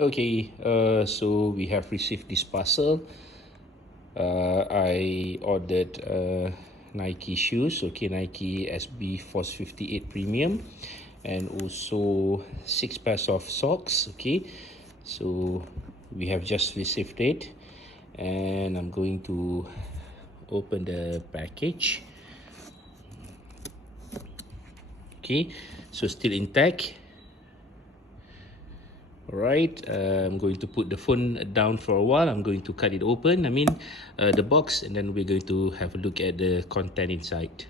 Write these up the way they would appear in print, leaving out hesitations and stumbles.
Okay, so we have received this parcel. I ordered Nike shoes, okay, Nike SB Force 58 Premium, and also 6 pairs of socks, okay. So we have just received it, and I'm going to open the package. Okay, so still intact. Alright, I'm going to put the phone down for a while. I'm going to cut it open, the box, and then we're going to have a look at the content inside.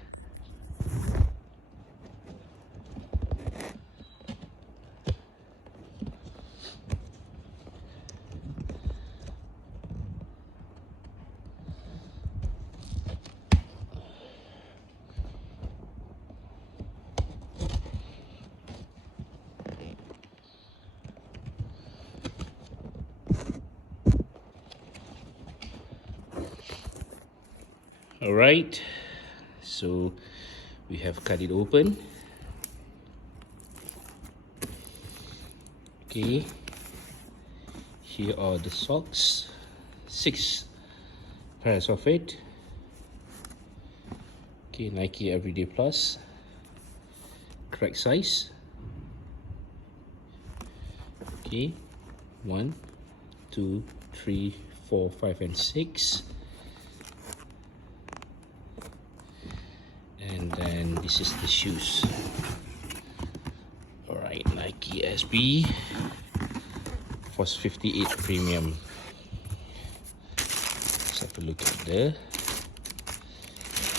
Alright, so we have cut it open. Okay, here are the socks, 6 pairs of it. Okay, Nike Everyday Plus, correct size. Okay, 1, 2, 3, 4, 5, and 6. And then this is the shoes. Alright, Nike SB Force 58 Premium. Let's have a look at the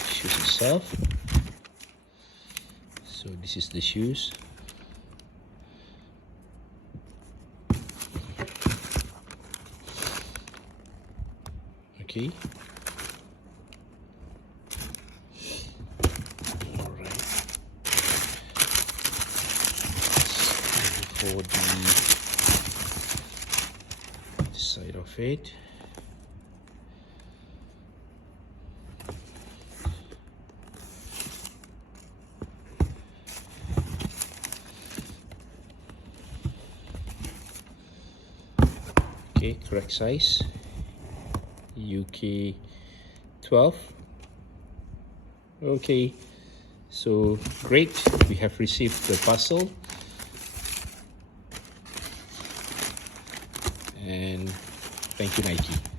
shoes itself. So this is the shoes. Okay. For the side of it. Okay, correct size. UK 12. Okay, so great, we have received the parcel. And thank you, Nike.